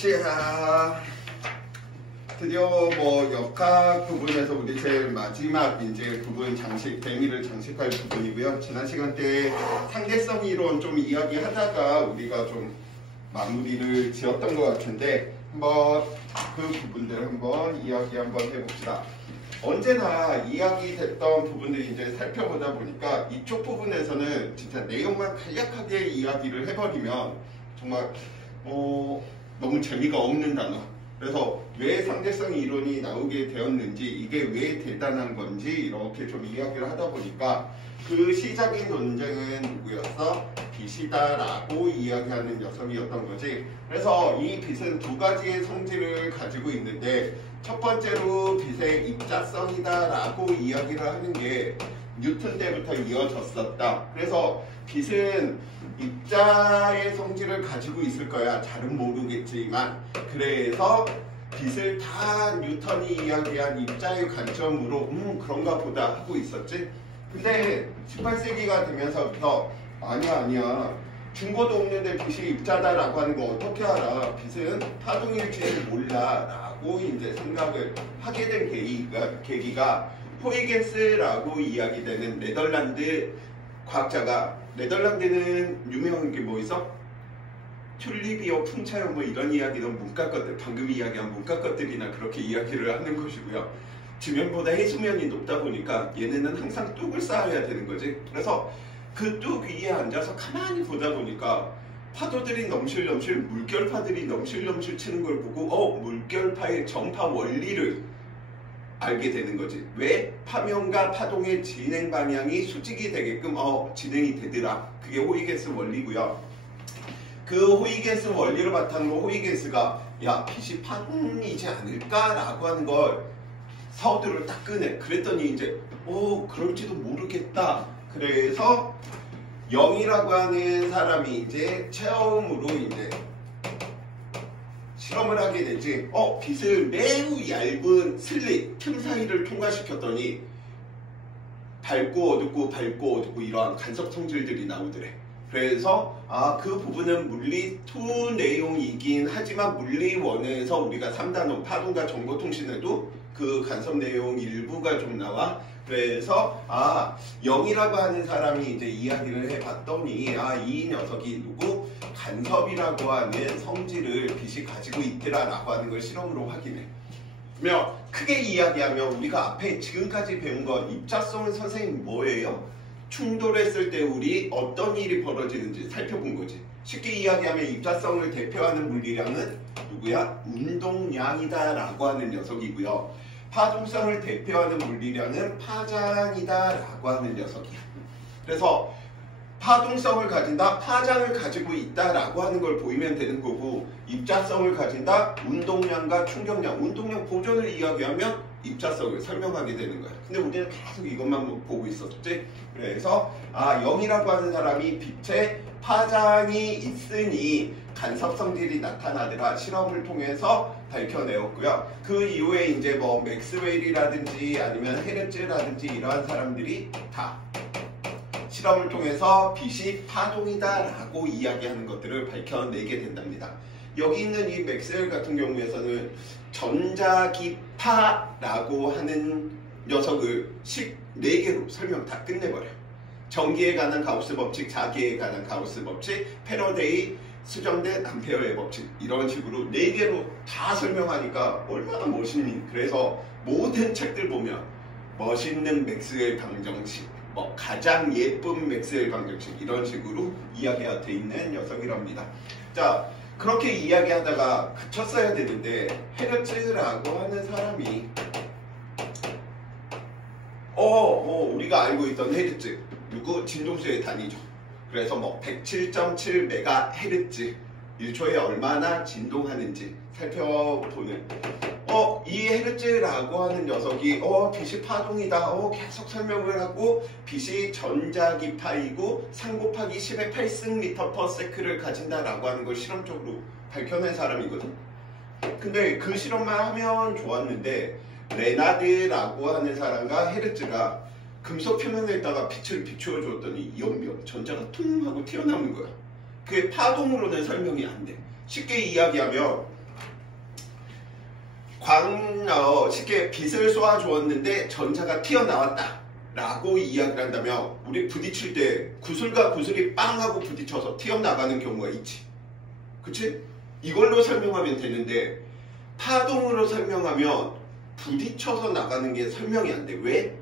자, 드디어 뭐 역학 부분에서 우리 제일 마지막 이제 부분 대미를 장식할 부분이고요. 지난 시간 때 상대성 이론 좀 이야기하다가 우리가 좀 마무리를 지었던 것 같은데 한번 그 부분들 한번 이야기 한번 해봅시다. 언제나 이야기됐던 부분들 이제 살펴보다 보니까 이쪽 부분에서는 진짜 내용만 간략하게 이야기를 해버리면 정말 너무 재미가 없는 단어. 그래서 왜 상대성 이론이 나오게 되었는지, 이게 왜 대단한 건지 이렇게 좀 이야기를 하다 보니까 그 시작인 논쟁은 누구였어? 빛이다라고 이야기하는 녀석이었던 거지. 그래서 이 빛은 두 가지의 성질을 가지고 있는데 첫 번째로 빛의 입자성이다라고 이야기를 하는 게 뉴턴 때부터 이어졌었다. 그래서 빛은 입자의 성질을 가지고 있을 거야. 잘은 모르겠지만. 그래서 빛을 다 뉴턴이 이야기한 입자의 관점으로 그런가 보다 하고 있었지. 근데 18세기가 되면서부터 아니야 증거도 없는데 빛이 입자다라고 하는 거 어떻게 알아? 빛은 파동일지를 몰라 라고 이제 생각을 하게 된 계기가 호이게스라고 이야기되는 네덜란드 과학자가, 네덜란드는 유명한 게 뭐 있어? 튤립이요, 풍차요 뭐 이런 이야기는 문과 것들, 방금 이야기한 문과 것들이나 그렇게 이야기를 하는 것이고요. 지면보다 해수면이 높다 보니까 얘네는 항상 뚝을 쌓아야 되는 거지. 그래서 그 뚝 위에 앉아서 가만히 보다 보니까 파도들이 넘실넘실, 물결파들이 넘실넘실 치는 걸 보고 물결파의 전파 원리를 알게 되는 거지. 왜? 파면과 파동의 진행 방향이 수직이 되게끔 진행이 되더라. 그게 호이게스 원리고요. 그 호이게스 원리를 바탕으로 호이게스가 야, 빛이 파동이지 않을까라고 하는 걸 서두를 딱 꺼내. 그랬더니 이제 그럴지도 모르겠다. 그래서 영이라고 하는 사람이 이제 처음으로 이제 실험을 하게 되지. 빛을 매우 얇은 슬릿, 틈 사이를 통과시켰더니 밝고 어둡고 밝고 어둡고 이러한 간섭 성질들이 나오더래. 그래서 그 부분은 물리 2 내용이긴 하지만 물리 1에서 우리가 3단원 파동과 정보통신에도 그 간섭 내용 일부가 좀 나와. 그래서 영이라고 하는 사람이 이제 이야기를 해봤더니 이 녀석이 누구? 간섭이라고 하는 성질을 빛이 가지고 있더라라고 하는 걸 실험으로 확인해. 그러면 크게 이야기하면 우리가 앞에 지금까지 배운 건 입자성은 선생님 뭐예요? 충돌했을 때 우리 어떤 일이 벌어지는지 살펴본 거지. 쉽게 이야기하면 입자성을 대표하는 물리량은 누구야? 운동량이다 라고 하는 녀석이고요. 파동성을 대표하는 물리량은 파장이다 라고 하는 녀석이야. 그래서 파동성을 가진다, 파장을 가지고 있다 라고 하는 걸 보이면 되는 거고, 입자성을 가진다, 운동량과 충격량, 운동량 보존을 이야기하면 입자성을 설명하게 되는 거야. 근데 우리는 계속 이것만 보고 있었지. 그래서 0이라고 하는 사람이 빛의 파장이 있으니 간섭 성질이 나타나더라 실험을 통해서 밝혀내었고요. 그 이후에 이제 뭐 맥스웰이라든지 아니면 헤르츠라든지 이러한 사람들이 다 실험을 통해서 빛이 파동이다 라고 이야기하는 것들을 밝혀내게 된답니다. 여기 있는 이 맥스웰 같은 경우에서는 전자기파라고 하는 녀석을 14개로 설명 다 끝내버려. 전기에 관한 가우스 법칙, 자기에 관한 가우스 법칙, 패러데이, 수정된 암페어의 법칙, 이런 식으로 4개로 다 설명하니까 얼마나 멋있니? 그래서 모든 책들 보면 멋있는 맥스웰 방정식, 가장 예쁜 맥스웰 방정식, 이런 식으로 이야기가 돼 있는 녀석이랍니다. 자, 그렇게 이야기하다가 그쳤어야 되는데 헤르츠라고 하는 사람이 우리가 알고 있던 헤르츠, 누구? 진동수의 단위죠. 그래서 107.7MHz 1초에 얼마나 진동하는지 살펴보는 이 헤르츠라고 하는 녀석이 빛이 파동이다 계속 설명을 하고, 빛이 전자기파이고 3 곱하기 10의 8승/ms를 가진다라고 하는 걸 실험적으로 밝혀낸 사람이거든. 근데 그 실험만 하면 좋았는데 레나드라고 하는 사람과 헤르츠가 금속 표면에다가 빛을 비추어 줬더니 연병 전자가 퉁 하고 튀어나오는 거야. 그게 파동으로는 설명이 안 돼. 쉽게 이야기하면 쉽게 빛을 쏘아 주었는데 전차가 튀어나왔다 라고 이야기를 한다면 우리 부딪힐 때 구슬과 구슬이 빵 하고 부딪혀서 튀어나가는 경우가 있지. 그치? 이걸로 설명하면 되는데 파동으로 설명하면 부딪혀서 나가는 게 설명이 안 돼. 왜?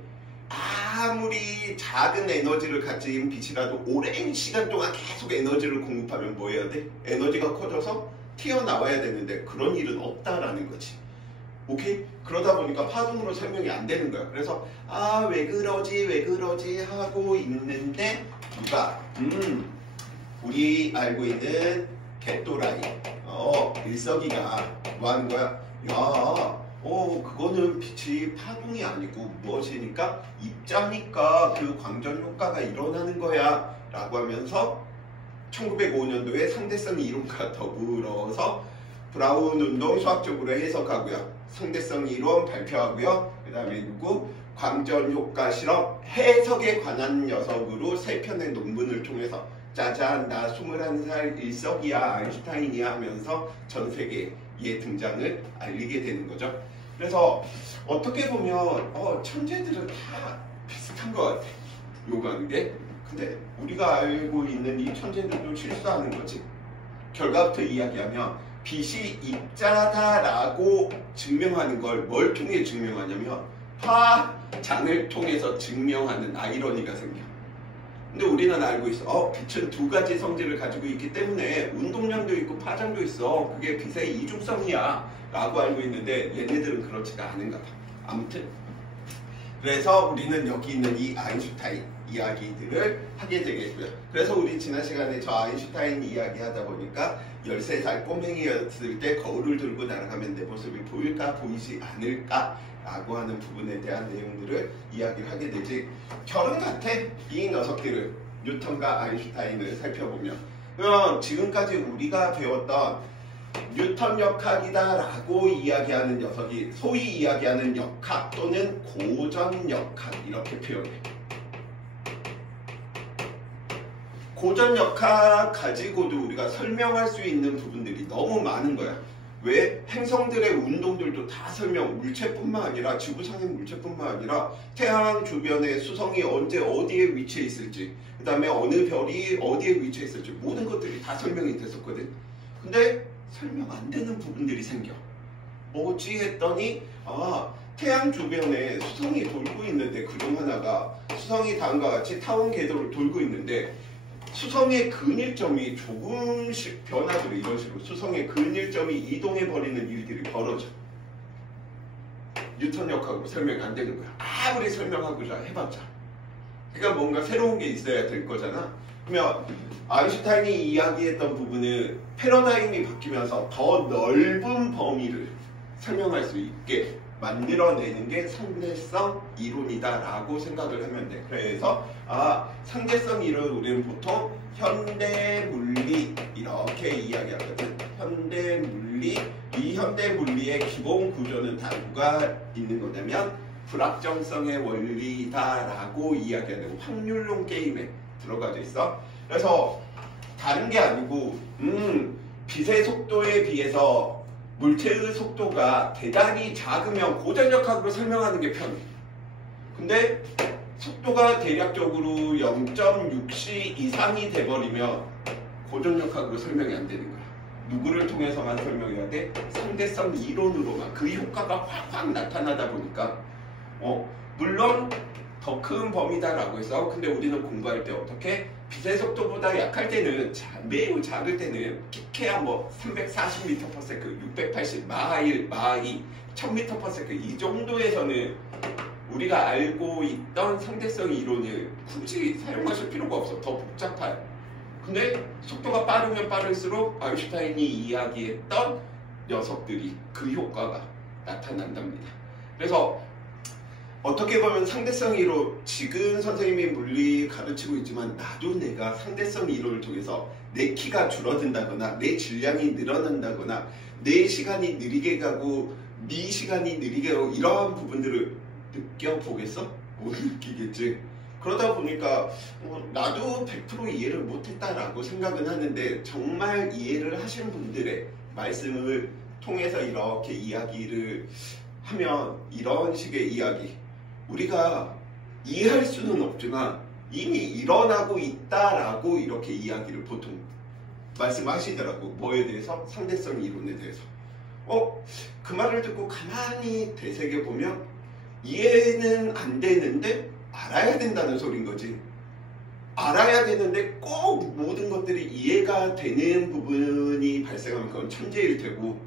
아무리 작은 에너지를 가진 빛이라도 오랜 시간 동안 계속 에너지를 공급하면 뭐 해야 돼? 에너지가 커져서 튀어나와야 되는데 그런 일은 없다라는 거지. 오케이? 그러다 보니까 파동으로 설명이 안 되는 거야. 그래서 왜 그러지 하고 있는데 누가 우리 알고 있는 개또라이 일석이가 뭐 하는 거야? 그거는 빛이 파동이 아니고 무엇이니까 입자니까 그 광전 효과가 일어나는 거야 라고 하면서 1905년도에 상대성 이론과 더불어서 브라운 운동 수학적으로 해석하고요. 상대성 이론 발표하고요. 그 다음에 광전 효과 실험 해석에 관한 녀석으로 3편의 논문을 통해서 짜잔 나 21살 일석이야 아인슈타인이야 하면서 전 세계에 등장을 알리게 되는 거죠. 그래서 어떻게 보면 천재들은 다 비슷한 것 같아. 요구하는 게. 근데 우리가 알고 있는 이 천재들도 실수하는 거지. 결과부터 이야기하면 빛이 입자다라고 증명하는 걸 뭘 통해 증명하냐면 파장을 통해서 증명하는 아이러니가 생겨. 근데 우리는 알고 있어. 빛은 두 가지 성질을 가지고 있기 때문에 운동량도 있고 파장도 있어. 그게 빛의 이중성이야 라고 알고 있는데 얘네들은 그렇지가 않은가 봐. 아무튼 그래서 우리는 여기 있는 이 아인슈타인 이야기들을 하게 되겠고요. 그래서 우리 지난 시간에 저 아인슈타인 이야기 하다 보니까 13살 꼬맹이였을 때 거울을 들고 날아가면 내 모습이 보일까 보이지 않을까 라고 하는 부분에 대한 내용들을 이야기를 하게 되지. 결혼 같아. 이 녀석들을 뉴턴과 아인슈타인을 살펴보면 그럼 지금까지 우리가 배웠던 뉴턴 역학이다 라고 이야기하는 녀석이 소위 이야기하는 역학 또는 고전 역학 이렇게 표현해. 고전 역학 가지고도 우리가 설명할 수 있는 부분들이 너무 많은 거야. 왜? 행성들의 운동들도 다 물체뿐만 아니라 지구상의 물체뿐만 아니라 태양 주변에 수성이 언제 어디에 위치해 있을지 그 다음에 어느 별이 어디에 위치해 있을지 모든 것들이 다 설명이 됐었거든. 근데 설명 안 되는 부분들이 생겨. 뭐지 했더니 태양 주변에 수성이 돌고 있는데 그중 하나가 수성이 다음과 같이 타원 궤도를 돌고 있는데 수성의 근일점이 조금씩 변화들을 이런 식으로 수성의 근일점이 이동해버리는 일들이 벌어져. 뉴턴 역학으로 설명이 안 되는 거야. 아무리 설명하고자 해봤자. 그러니까 뭔가 새로운 게 있어야 될 거잖아. 그러면 아인슈타인이 이야기했던 부분은 패러다임이 바뀌면서 더 넓은 범위를 설명할 수 있게 만들어내는 게 상대성 이론이다 라고 생각을 하면 돼. 그래서 상대성 이론 우리는 보통 현대물리 이렇게 이야기하거든. 현대물리, 이 현대물리의 기본 구조는 다 누가 있는 거냐면 불확정성의 원리다 라고 이야기하는 확률론 게임에 들어가져 있어. 그래서 다른 게 아니고 빛의 속도에 비해서 물체의 속도가 대단히 작으면 고전역학으로 설명하는 게 편해. 근데 속도가 대략적으로 0.6c 이상이 돼버리면 고전역학으로 설명이 안 되는 거야. 누구를 통해서만 설명해야 돼? 상대성 이론으로만. 그 효과가 확 나타나다 보니까 물론 더 큰 범위다라고 해서 근데 우리는 공부할 때 어떻게? 빛의 속도보다 약할 때는 매우 작을 때는 키케야 340m/s, 680 마일, 마이, 1000m/s 이 정도에서는 우리가 알고 있던 상대성 이론을 굳이 사용하실 필요가 없어. 더 복잡해. 근데 속도가 빠르면 빠를수록 아인슈타인이 이야기했던 녀석들이 그 효과가 나타난답니다. 그래서 어떻게 보면 상대성 이론, 지금 선생님이 물리 가르치고 있지만 나도 내가 상대성 이론을 통해서 내 키가 줄어든다거나 내 질량이 늘어난다거나 내 시간이 느리게 가고 네 시간이 느리게 가고 이러한 부분들을 느껴보겠어? 못 느끼겠지. 그러다 보니까 나도 100% 이해를 못했다라고 생각은 하는데 정말 이해를 하신 분들의 말씀을 통해서 이렇게 이야기를 하면 이런 식의 이야기 우리가 이해할 수는 없지만 이미 일어나고 있다라고 이렇게 이야기를 보통 말씀하시더라고. 뭐에 대해서? 상대성 이론에 대해서. 그 말을 듣고 가만히 되새겨보면 이해는 안 되는데 알아야 된다는 소린 거지. 알아야 되는데 꼭 모든 것들이 이해가 되는 부분이 발생하면 그건 천재일 테고,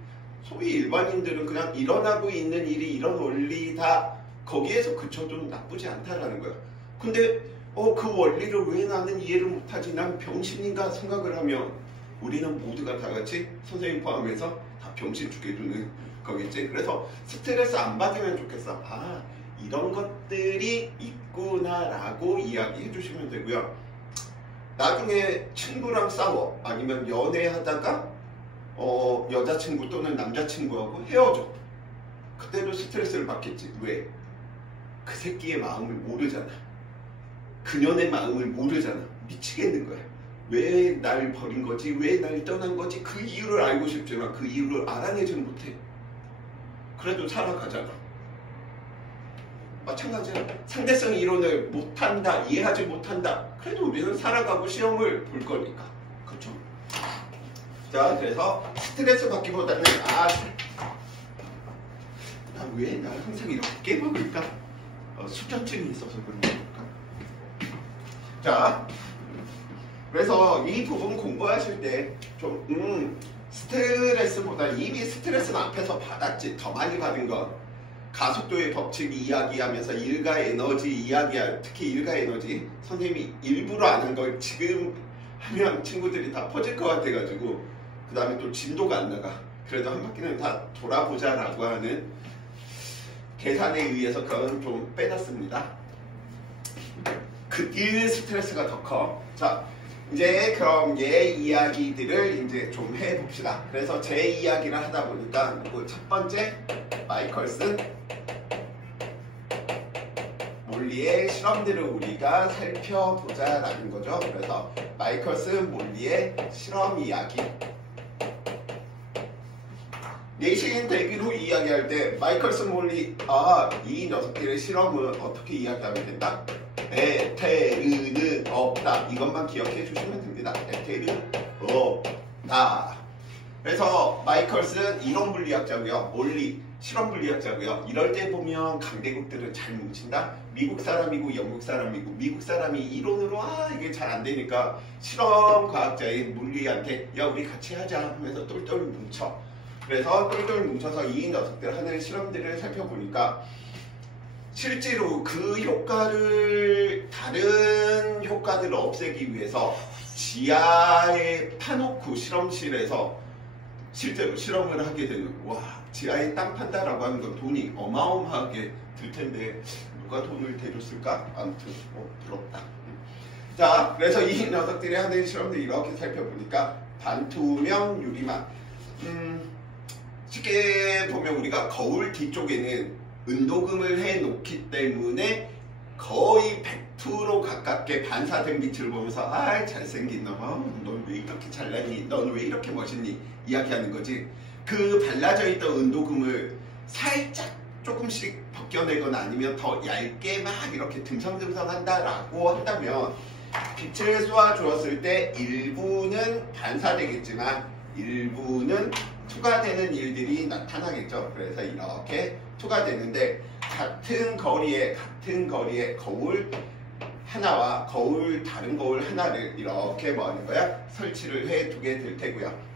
소위 일반인들은 그냥 일어나고 있는 일이 이런 원리 다 거기에서 그쳐도 나쁘지 않다라는 거야. 근데 그 원리를 왜 나는 이해를 못하지? 난 병신인가 생각을 하면 우리는 모두가 다 같이 선생님 포함해서 다 병신 죽여주는 거겠지. 그래서 스트레스 안 받으면 좋겠어. 이런 것들이 있구나라고 이야기해 주시면 되고요. 나중에 친구랑 싸워 아니면 연애하다가 여자친구 또는 남자친구하고 헤어져. 그때도 스트레스를 받겠지. 왜? 그 새끼의 마음을 모르잖아. 그년의 마음을 모르잖아. 미치겠는 거야. 왜 날 버린 거지? 왜 날 떠난 거지? 그 이유를 알고 싶지만 그 이유를 알아내지는 못해. 그래도 살아가잖아. 마찬가지야. 상대성 이론을 못한다, 이해하지 못한다. 그래도 우리는 살아가고 시험을 볼 거니까. 그렇죠? 자, 그래서 스트레스 받기보다는 나 왜 나 항상 이렇게 깨먹을까? 수전증이 있어서 그런 걸까? 자, 그래서 이 부분 공부하실 때 좀 스트레스보다 이미 스트레스는 앞에서 받았지. 더 많이 받은 건 가속도의 법칙 이야기하면서 일가 에너지 이야기할, 특히 일가 에너지 선생님이 일부러 안 한 걸 지금 하면 친구들이 다 퍼질 것 같아가지고 그 다음에 또 진도가 안 나가. 그래도 한 바퀴는 다 돌아보자 라고 하는 계산에 의해서 그건 좀 빼놨습니다. 그 스트레스가 더 커. 자, 이제 그럼 얘 이야기들을 이제 좀 해봅시다. 그래서 제 이야기를 하다 보니까 첫 번째 마이컬슨 몰리의 실험들을 우리가 살펴보자라는 거죠. 그래서 마이컬슨 몰리의 실험 이야기. 내신 대비로 이야기할 때 마이컬슨 몰리 이 녀석들의 실험은 어떻게 이야기하면 된다? 에테르는 없다. 이것만 기억해 주시면 됩니다. 에테르 없다. 그래서 마이컬슨 이론 물리학자고요. 몰리 실험 물리학자고요. 이럴 때 보면 강대국들은 잘 뭉친다. 미국 사람이고 영국 사람이고, 미국 사람이 이론으로 이게 잘 안 되니까 실험 과학자인 물리한테 야 우리 같이 하자 하면서 똘똘 뭉쳐. 그래서 똘똘 뭉쳐서 이 녀석들 하는 실험들을 살펴보니까 실제로 그 효과를, 다른 효과들을 없애기 위해서 지하에 파놓고 실험실에서 실제로 실험을 하게 되는, 지하에 땅 판다라고 하는 건 돈이 어마어마하게 들 텐데 누가 돈을 대줬을까? 아무튼 부럽다. 자, 그래서 이 녀석들이 하는 실험들 이렇게 살펴보니까 반투명 유리막, 쉽게 보면 우리가 거울 뒤쪽에는 은도금을 해놓기 때문에 거의 100% 가깝게 반사된 빛을 보면서 잘생긴 놈, 넌 왜 이렇게 잘나니? 넌 왜 이렇게 멋있니? 이야기하는 거지. 그 발라져 있던 은도금을 살짝 조금씩 벗겨내거나 아니면 더 얇게 막 이렇게 듬성듬성한다라고 한다면 빛을 쏘아 주었을 때 일부는 반사되겠지만 일부는 투과되는 일들이 나타나겠죠. 그래서 이렇게 투과되는데 같은 거리에 거울 하나와 다른 거울 하나를 이렇게 뭐 하는 거야? 설치를 해 두게 될 테고요.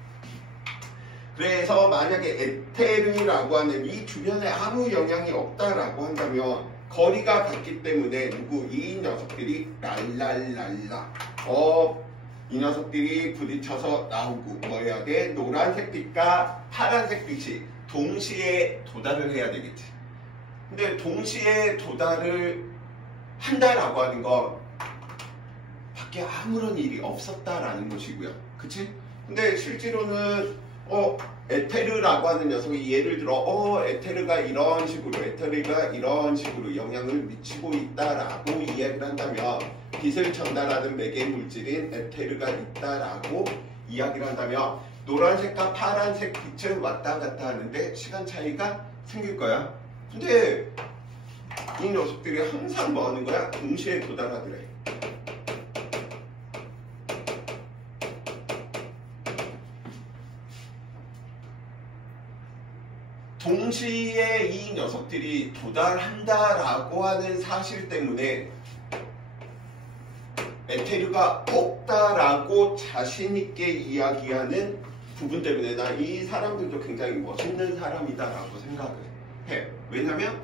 그래서 만약에 에테르라고 하는 이 주변에 아무 영향이 없다라고 한다면 거리가 같기 때문에 이 녀석들이 랄랄랄라 이 녀석들이 부딪혀서 나오고 뭐 해야 돼? 노란색 빛과 파란색 빛이 동시에 도달을 해야 되겠지. 근데 동시에 도달을 한다라고 하는 건 밖에 아무런 일이 없었다라는 것이고요. 그치? 근데 실제로는 에테르라고 하는 녀석이 예를 들어 에테르가 이런 식으로 영향을 미치고 있다라고 이야기를 한다면 빛을 전달하는 매개 물질인 에테르가 있다라고 이야기를 한다면 노란색과 파란색 빛은 왔다 갔다 하는데 시간 차이가 생길 거야. 근데 이 녀석들이 항상 뭐 하는 거야? 동시에 도달하더래. 동시에 이 녀석들이 도달한다라고 하는 사실 때문에 에테르가 없다라고 자신있게 이야기하는 부분 때문에 나 이 사람들도 굉장히 멋있는 사람이다라고 생각을 해. 왜냐면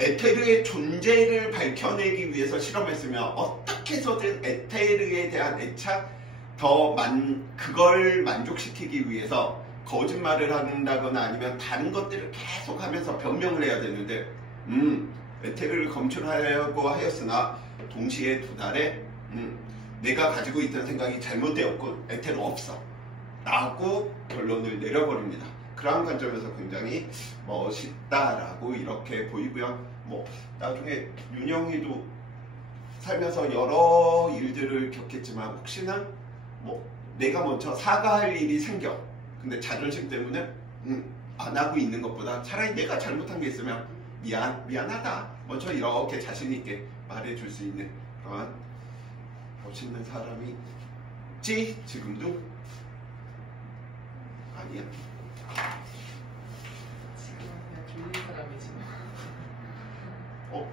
에테르의 존재를 밝혀내기 위해서 실험했으면 어떻게 해서든 에테르에 대한 애착 그걸 만족시키기 위해서 거짓말을 한다거나 아니면 다른 것들을 계속 하면서 변명을 해야 되는데 에테르를 검출하려고 하였으나 동시에 도달해 내가 가지고 있던 생각이 잘못되었고 에테르 없어 라고 결론을 내려버립니다. 그런 관점에서 굉장히 멋있다라고 이렇게 보이고요. 뭐 나중에 윤영이도 살면서 여러 일들을 겪겠지만 혹시나 뭐 내가 먼저 사과할 일이 생겨. 근데 자존심 때문에 안 하고 있는 것보다 차라리 내가 잘못한 게 있으면 미안하다. 먼저 이렇게 자신 있게 말해줄 수 있는 그런 멋있는 사람이지. 지금도 아니야. 지금 그냥 졸린 사람이지만.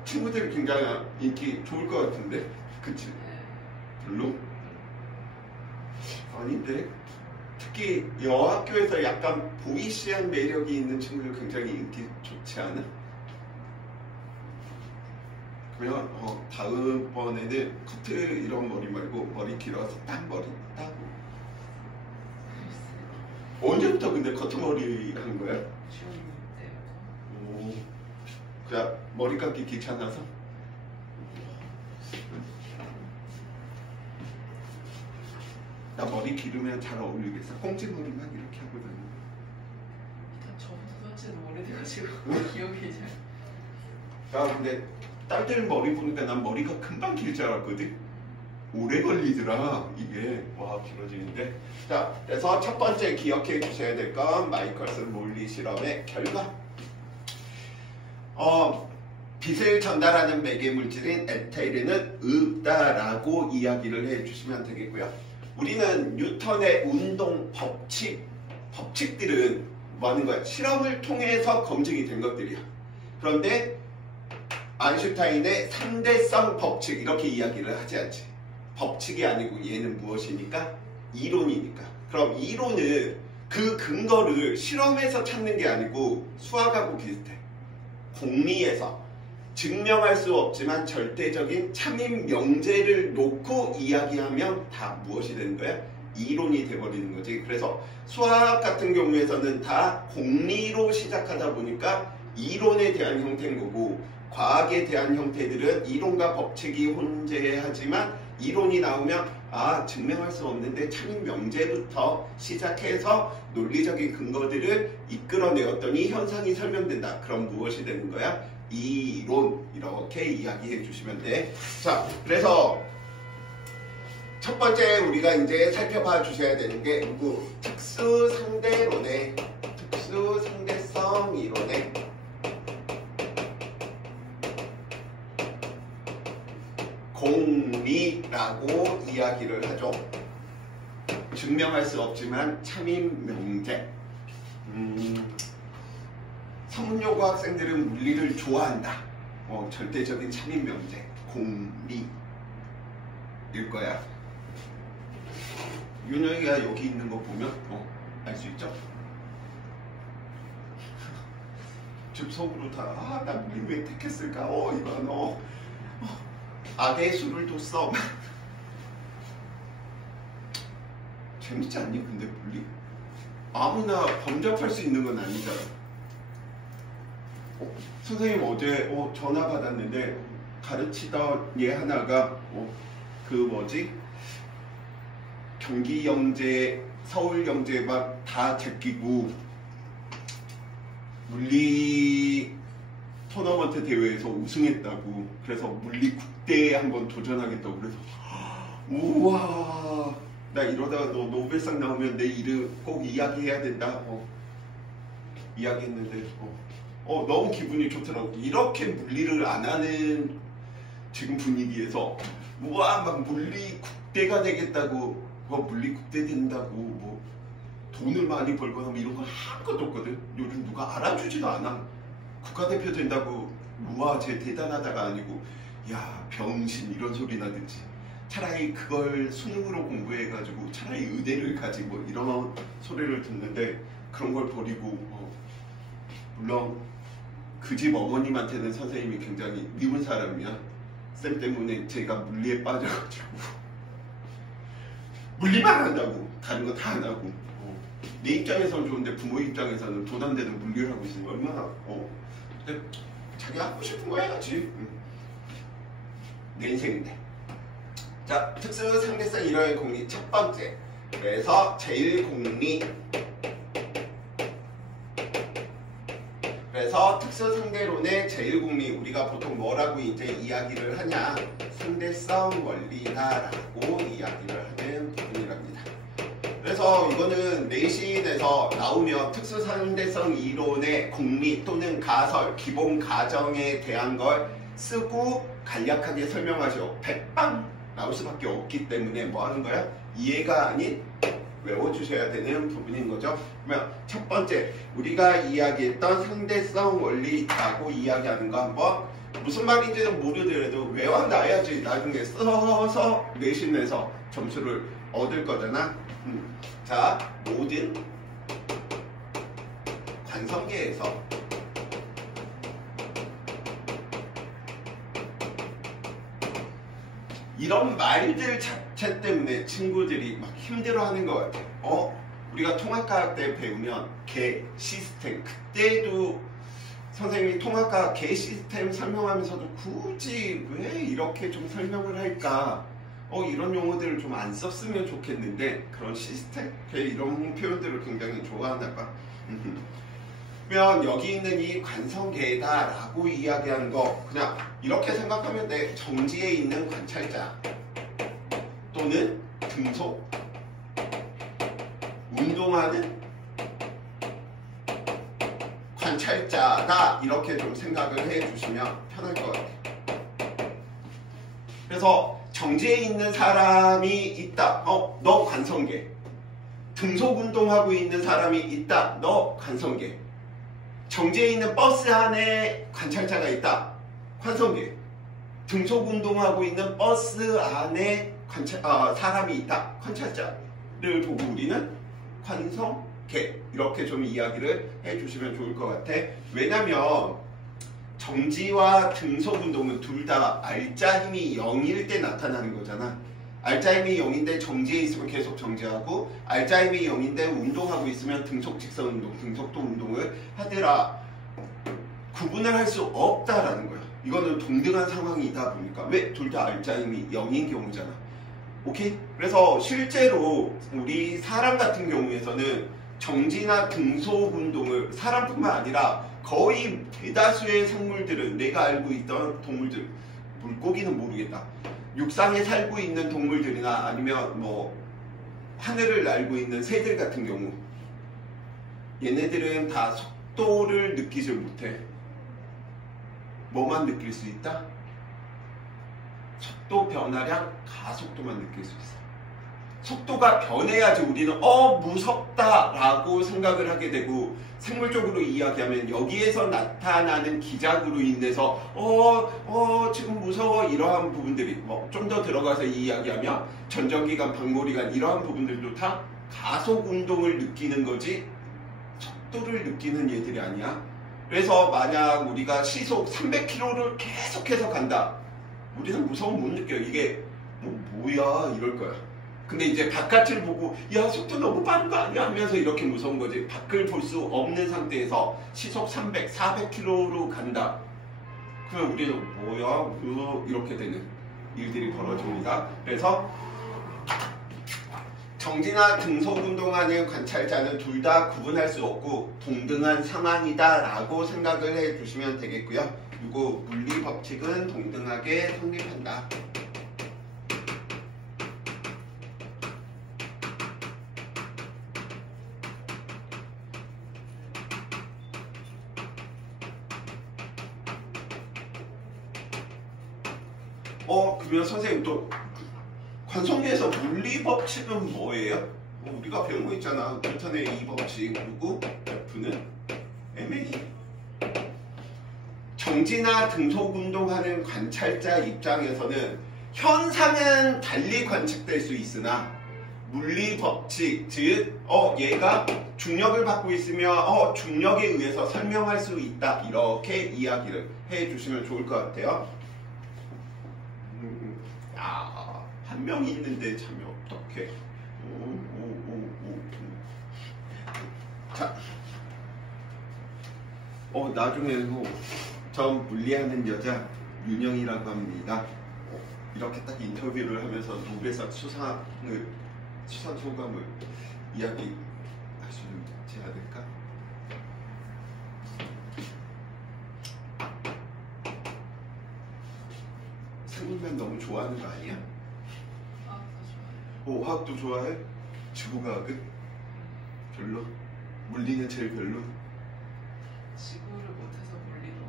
친구들이 굉장히 인기 좋을 것 같은데, 그치? 별로? 아닌데. 특히 여학교에서 약간 보이시한 매력이 있는 친구들 굉장히 인기 좋지 않아? 그러면 다음번에는 커트 이런 머리 말고 머리 길어서 딱 머리 따고. 언제부터 근데 커트 머리 한 거야? 중 때부터. 오, 그냥 머리 감기 귀찮아서? 나 머리 기르면 잘 어울리겠어. 꽁지머리만 이렇게 하고 다니는. 일단 저부터 산지는 오래돼가지고 기억이 잘. 야 근데 딸들 머리 보니까 난 머리가 금방 길 줄 알았거든. 오래 걸리더라 이게. 와 길어지는데. 자 그래서 첫 번째 기억해 주셔야 될 건 마이컬슨 몰리 실험의 결과. 빛을 전달하는 매개 물질인 에테르는 없다라고 이야기를 해주시면 되겠고요. 우리는 뉴턴의 운동 법칙들은 뭐 하는 거야? 실험을 통해서 검증이 된 것들이야. 그런데 아인슈타인의 상대성 법칙 이렇게 이야기를 하지 않지. 법칙이 아니고 얘는 무엇이니까? 이론이니까. 그럼 이론은 그 근거를 실험에서 찾는 게 아니고 수학하고 비슷해. 공리에서 증명할 수 없지만 절대적인 참임 명제를 놓고 이야기하면 다 무엇이 되는 거야? 이론이 돼버리는 거지. 그래서 수학 같은 경우에서는 다 공리로 시작하다 보니까 이론에 대한 형태인 거고, 과학에 대한 형태들은 이론과 법칙이 혼재하지만 이론이 나오면 증명할 수 없는데 참임 명제부터 시작해서 논리적인 근거들을 이끌어내었더니 현상이 설명된다. 그럼 무엇이 되는 거야? 이론. 이렇게 이야기해 주시면 돼. 자, 그래서 첫 번째 우리가 이제 살펴봐 주셔야 되는 게 특수상대론의 특수상대성 이론의 공리라고 이야기를 하죠. 증명할 수 없지만 참임 명제. 서문여고 학생들은 물리를 좋아한다. 절대적인 참임 명제, 공리일 거야. 윤영이가 여기 있는 거 보면 알 수 있죠? 즉 속으로 다 나 물리 왜 택했을까? 이건 악의 수를 뒀어. 재밌지 않니? 근데 물리 아무나 범접할 수 있는 건 아니잖아. 선생님 어제 전화 받았는데 가르치던 얘 하나가 경기영재, 서울영재 막 다 제끼고 물리 토너먼트 대회에서 우승했다고. 그래서 물리 국대에 한번 도전하겠다고. 그래서 우와 나 이러다가 너 노벨상 나오면 내 이름 꼭 이야기해야 된다. 이야기했는데 너무 기분이 좋더라고. 이렇게 물리를 안 하는 지금 분위기에서 막 물리 국대가 되겠다고 물리 국대 된다고 뭐 돈을 많이 벌거나 뭐 이런 거 아무것도 없거든. 요즘 누가 알아주지도 않아. 국가대표 된다고 우와 쟤 대단하다가 아니고 야 병신 이런 소리 나든지 차라리 그걸 수능으로 공부해가지고 차라리 의대를 가지 뭐 이런 소리를 듣는데 그런 걸 버리고 물론 그 집 어머님한테는 선생님이 굉장히 미운 사람이야. 쌤 때문에 제가 물리에 빠져가지고 물리만 한다고 다른 거 다 안 하고 내 입장에서는 좋은데 부모 입장에서는 돈 안 되는 물리를 하고 있으니 얼마나 근데 자기 하고 싶은 거 해야지. 내 인생인데. 자, 특수 상대성 이론의 공리 첫 번째. 그래서 제1공리. 그래서 특수 상대론의 제1공리 우리가 보통 뭐라고 이제 이야기를 하냐? 상대성 원리다라고 이야기를 하는 부분이랍니다. 그래서 이거는 내신에서 나오면 특수 상대성 이론의 공리 또는 가설, 기본 가정에 대한 걸 쓰고 간략하게 설명하죠. 백방 나올 수밖에 없기 때문에 뭐 하는 거야? 이해가 아닌 외워주셔야 되는 부분인 거죠. 그러면 첫 번째 우리가 이야기했던 상대성 원리라고 이야기하는 거 한번 무슨 말인지는 모르더라도 외워놔야지 나중에 써서 내신에서 점수를 얻을 거잖아. 자, 모든 관성계에서 이런 말들 자체 때문에 친구들이 막 힘들어하는 것 같아. 우리가 통합과학 때 배우면 개 시스템 그때도 선생님이 통합과학 개 시스템 설명하면서도 굳이 왜 이렇게 좀 설명을 할까? 이런 용어들을 좀 안 썼으면 좋겠는데 그런 시스템? 이런 표현들을 굉장히 좋아하나 봐. 그러면 여기 있는 이 관성계다라고 이야기하는 거 그냥 이렇게 생각하면 돼. 정지에 있는 관찰자 또는 등속 운동하는 관찰자다 이렇게 좀 생각을 해주시면 편할 것 같아요. 그래서 정지에 있는 사람이 있다. 너 관성계. 등속 운동하고 있는 사람이 있다. 너 관성계. 정지에 있는 버스 안에 관찰자가 있다. 관성계. 등속 운동하고 있는 버스 안에 사람이 있다. 관찰자를 보고 우리는 관성계. 이렇게 좀 이야기를 해주시면 좋을 것 같아. 왜냐면 정지와 등속 운동은 둘 다 알짜 힘이 0일 때 나타나는 거잖아. 알짜 힘이 0인데 정지에 있으면 계속 정지하고 알짜 힘이 0인데 운동하고 있으면 등속 직선 운동, 등속도 운동을 하더라. 구분을 할 수 없다라는 거야. 이거는 동등한 상황이다 보니까. 왜? 둘 다 알짜 힘이 0인 경우잖아. 오케이? 그래서 실제로 우리 사람 같은 경우에서는 정지나 등속 운동을 사람뿐만 아니라 거의 대다수의 생물들은 내가 알고 있던 동물들, 물고기는 모르겠다. 육상에 살고 있는 동물들이나 아니면 뭐 하늘을 날고 있는 새들 같은 경우 얘네들은 다 속도를 느끼질 못해. 뭐만 느낄 수 있다? 속도 변화량, 가속도만 느낄 수 있어. 속도가 변해야지 우리는 무섭다 라고 생각을 하게 되고 생물적으로 이야기하면 여기에서 나타나는 기작으로 인해서 지금 무서워 이러한 부분들이 좀 더 들어가서 이야기하면 전정기관, 박모리관 이러한 부분들도 다 가속 운동을 느끼는 거지 속도를 느끼는 얘들이 아니야. 그래서 만약 우리가 시속 300km를 계속해서 간다. 우리는 무서움 못 느껴요. 이게 뭐야 이럴 거야. 근데 이제 바깥을 보고 야 속도 너무 빠른 거 아니야 하면서 이렇게 무서운 거지. 밖을 볼 수 없는 상태에서 시속 300, 400km로 간다. 그러면 우리는 뭐야 이렇게 되는 일들이 벌어집니다. 그래서 정지나 등속 운동하는 관찰자는 둘 다 구분할 수 없고 동등한 상황이다 라고 생각을 해주시면 되겠고요. 그리고 물리 법칙은 동등하게 성립한다. 그러면 선생님 또 관성계에서 물리 법칙은 뭐예요? 우리가 배운 거 있잖아. 뉴턴의 이 법칙. 그리고 F는 MA. 정지나 등속 운동하는 관찰자 입장에서는 현상은 달리 관측될 수 있으나 물리 법칙, 즉 얘가 중력을 받고 있으며 중력에 의해서 설명할 수 있다. 이렇게 이야기를 해주시면 좋을 것 같아요. 한 명이 있는데 참여 어떡해. 자, 나중에 전 물리하는 여자 윤영이라고 합니다. 이렇게 딱 인터뷰를 하면서 노벨상 수상 소감을 이야기하시면 제가 될까? 생물만 너무 좋아하는 거 아니야? 화학도 좋아해? 지구과학은? 별로? 물리는 제일 별로? 지구를 못해서 물리로.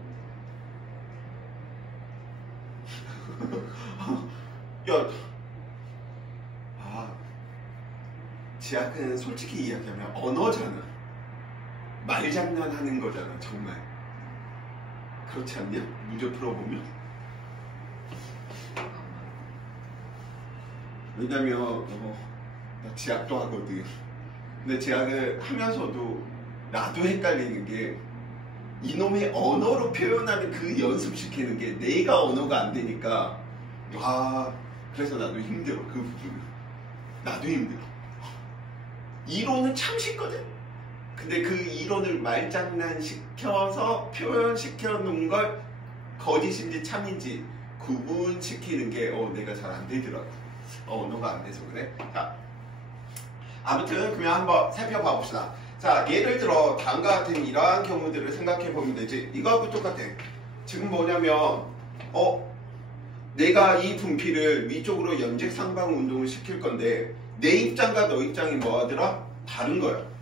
지학은 솔직히 이야기하면 언어잖아. 말장난하는 거잖아, 정말. 그렇지 않냐? 문제 풀어보면. 왜냐면 나 지학도 하거든. 근데 지학을 하면서도 나도 헷갈리는 게 이놈의 언어로 표현하는 그 연습시키는 게 내가 언어가 안 되니까 그래서 나도 힘들어. 그 부분은 나도 힘들어. 이론은 참 쉽거든. 근데 그 이론을 말장난 시켜서 표현시켜 놓은 걸 거짓인지 참인지 구분시키는 게 내가 잘 안 되더라고. 언어가 안 돼서 그래. 자, 아무튼 그냥 한번 살펴봐 봅시다. 자, 예를 들어 다음과 같은 이러한 경우들을 생각해 보면 되지. 이거하고 똑같아. 지금 뭐냐면 내가 이 분필을 위쪽으로 연직 상방 운동을 시킬 건데 내 입장과 너 입장이 뭐하더라? 다른 거야.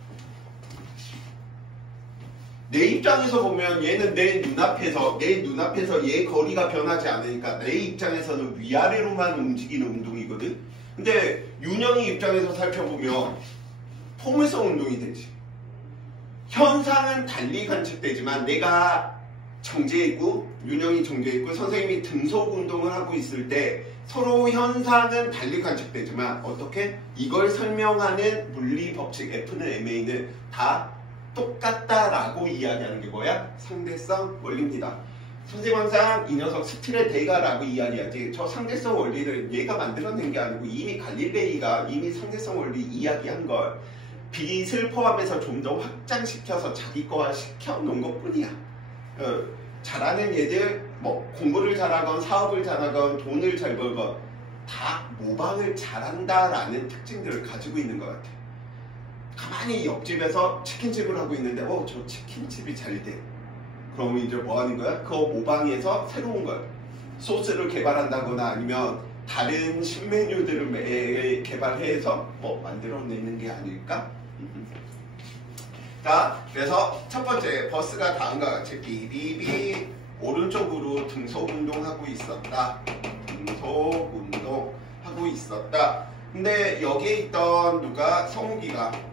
내 입장에서 보면 얘는 내 눈앞에서 얘 거리가 변하지 않으니까 내 입장에서는 위아래로만 움직이는 운동이거든. 근데 윤영이 입장에서 살펴보면 포물선 운동이 되지. 현상은 달리 관측되지만 내가 정지해 있고 윤영이 정지해 있고 선생님이 등속 운동을 하고 있을 때 서로 현상은 달리 관측되지만 어떻게? 이걸 설명하는 물리 법칙 F는 MA는 다 똑같다라고 이야기하는 게 뭐야? 상대성 원리입니다. 선생님 항상 이 녀석 스틸의 대가라고 이야기하지 저 상대성 원리를 얘가 만들어낸 게 아니고 이미 갈릴레이가 이미 상대성 원리 이야기한 걸 빛을 포함해서 좀 더 확장시켜서 자기 거화 시켜놓은 것 뿐이야. 잘하는 얘들 뭐 공부를 잘하건 사업을 잘하건 돈을 잘 벌건 다 모방을 잘한다라는 특징들을 가지고 있는 것 같아. 가만히 옆집에서 치킨집을 하고 있는데 저 치킨집이 잘 돼. 그럼 이제 뭐 하는 거야? 그거 모방해서 새로운 걸 소스를 개발한다거나 아니면 다른 신메뉴들을 매일 개발해서 만들어내는 게 아닐까? 자, 그래서 첫 번째 버스가 다음과 같이 비비비 오른쪽으로 등속 운동하고 있었다. 등속 운동하고 있었다. 근데 여기에 있던 누가 성욱이가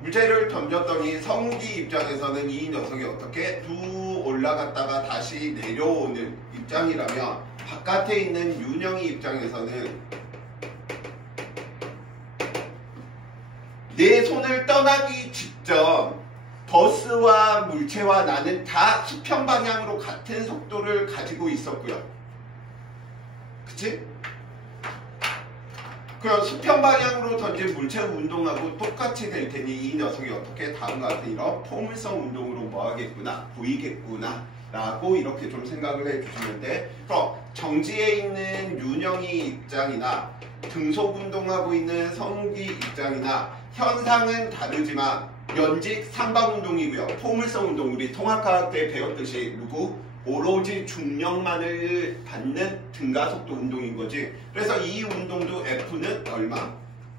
물체를 던졌더니 성욱이 입장에서는 이 녀석이 어떻게 두 올라갔다가 다시 내려오는 입장이라면 바깥에 있는 윤영이 입장에서는 내 손을 떠나기 직전 버스와 물체와 나는 다 수평 방향으로 같은 속도를 가지고 있었고요. 그치? 그럼 수평 방향으로 던진 물체 운동하고 똑같이 될 테니 이 녀석이 어떻게 다음과 같은 이런 포물선 운동으로 뭐 하겠구나, 보이겠구나 라고 이렇게 좀 생각을 해주시면 돼. 그럼 정지에 있는 윤영이 입장이나 등속 운동하고 있는 성욱이 입장이나 현상은 다르지만 연직 상방 운동이고요. 포물선 운동 우리 통합과학 때 배웠듯이 누구? 오로지 중력만을 받는 등가속도 운동인 거지. 그래서 이 운동도 F는 얼마?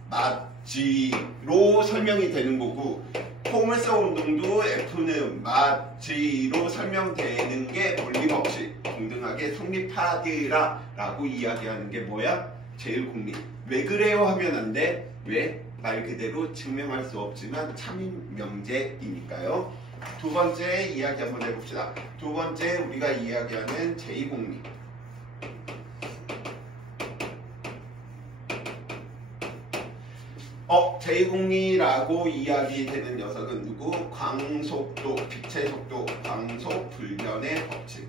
마지로 설명이 되는 거고 포물선 운동도 F는 마 G로 설명되는 게 물림없이 동등하게 성립하리라 라고 이야기하는 게 뭐야? 제1공리. 왜 그래요 하면 안 돼. 왜? 말 그대로 증명할 수 없지만 참인 명제이니까요. 두 번째 이야기 한번 해봅시다. 두 번째 우리가 이야기하는 제2공리. 제2공리라고 이야기되는 녀석은 누구? 광속도, 빛의 속도, 광속 불변의 법칙.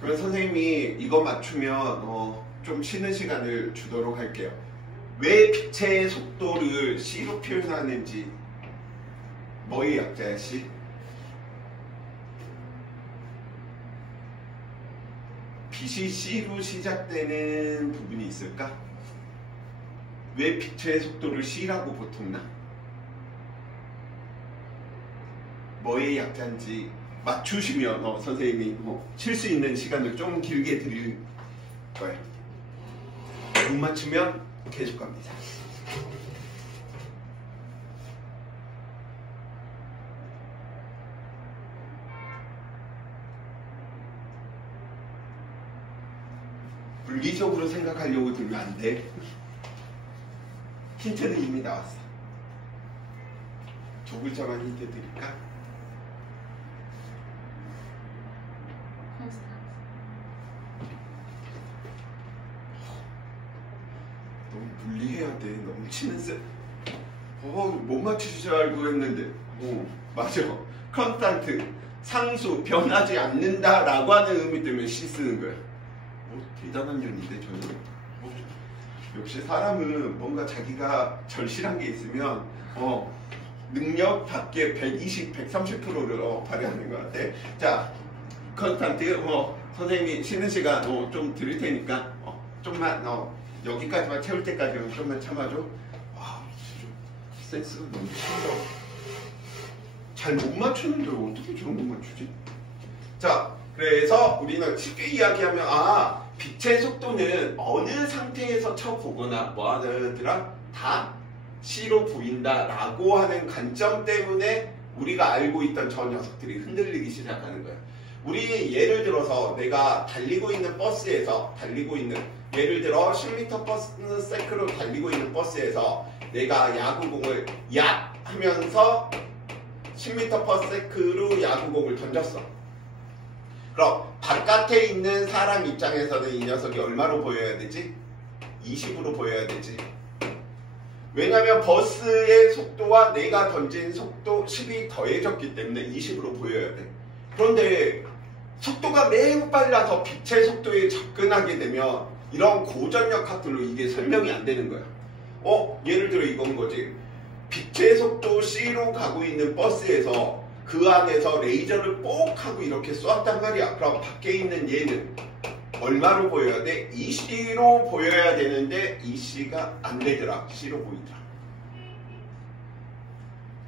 그럼 선생님이 이거 맞추면 좀 쉬는 시간을 주도록 할게요. 왜 빛의 속도를 C로 표현하는지. 뭐의 약자야 C? 빛이 C로 시작되는 부분이 있을까? 왜 빛의 속도를 C라고 보통 나? 뭐의 약자인지 맞추시면 선생님이 쉴 수 있는 시간을 좀 길게 드릴 거예요. 못 맞추면 계속 갑니다. 물리적으로 생각하려고 들면 안 돼. 힌트는 이미 나왔어. 두 글자만 힌트 드릴까? 너무 물리해야 돼. 넘치는 세. 못 맞추실 줄 알고 했는데. 맞아. 컨스탄트. 상수, 변하지 않는다라고 하는 의미 때문에 C 쓰는 거야. 대단한 년인데 저는. 역시 사람은 뭔가 자기가 절실한 게 있으면 능력 밖에 120, 130%를 발휘하는 것 같아. 자, 컨스탄트 선생님이 쉬는 시간 좀 드릴 테니까 좀만 여기까지만 채울 때까지는 좀만 참아줘. 와, 진짜 센스가 너무 심해. 잘 못 맞추는데 어떻게 저런 못 맞추지? 자, 그래서 우리는 쉽게 이야기하면 빛의 속도는 어느 상태에서 쳐보거나 뭐하더라 다 C로 보인다 라고 하는 관점 때문에 우리가 알고 있던 저 녀석들이 흔들리기 시작하는 거야. 우리 예를 들어서 내가 달리고 있는 버스에서 예를 들어 10m 퍼세크로 달리고 있는 버스에서 내가 야구공을 야 하면서 10m 퍼세크로 야구공을 던졌어. 그럼 바깥에 있는 사람 입장에서는 이 녀석이 얼마로 보여야 되지? 20으로 보여야 되지. 왜냐면 버스의 속도와 내가 던진 속도 10이 더해졌기 때문에 20으로 보여야 돼. 그런데 속도가 매우 빨라서 빛의 속도에 접근하게 되면 이런 고전력학들로 이게 설명이 안 되는 거야. 예를 들어 이건 거지. 빛의 속도 C로 가고 있는 버스에서 그 안에서 레이저를 뽁 하고 이렇게 쏘았단 말이야. 그럼 밖에 있는 얘는 얼마로 보여야 돼? 2C로 보여야 되는데 2C가 안 되더라. C로 보이더라.